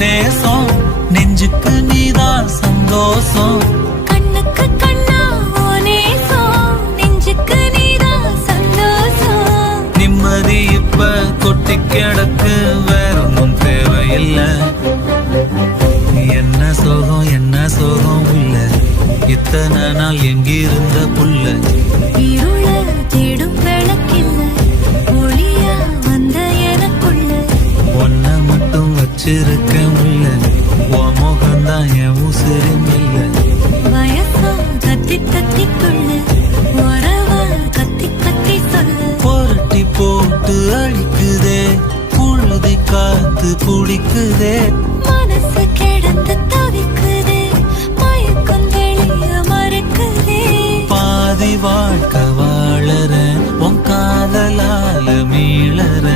நேசம் நெஞ்சுக்கு நீதான் சந்தோஷம் கண்ணுக்கு கண்ணா ஓ நேசம் நெஞ்சுக்கு நீதான் சந்தோஷம் நிம்மதி இப்ப கொட்டி கிடக்கு வேற ஒன்றும் தேவையில்லை என்ன சோகம் இல்ல இத்தனை நாள் எங்கிருந்த புல்ல இருள தேடும் விளக்கில்ல ஒளியா வந்த எனக்குள்ள ஒன்ன மட்டும் வச்சிருக்க முல்ல உன் முகம்தான் என் உசிரும் இல்ல வயசா கத்தி கத்திக்குள்ள உறவா கத்தி கத்தி சொல்ல புரட்டி போட்டு அடிக்குதே புழுதி காத்து புடிக்குதே மனசு கிடந்து தவிக்குதே மயக்கம் தெளிய மறுக்குதே பாதி வாழ்க்கை வாழற உன் காதலால மீளற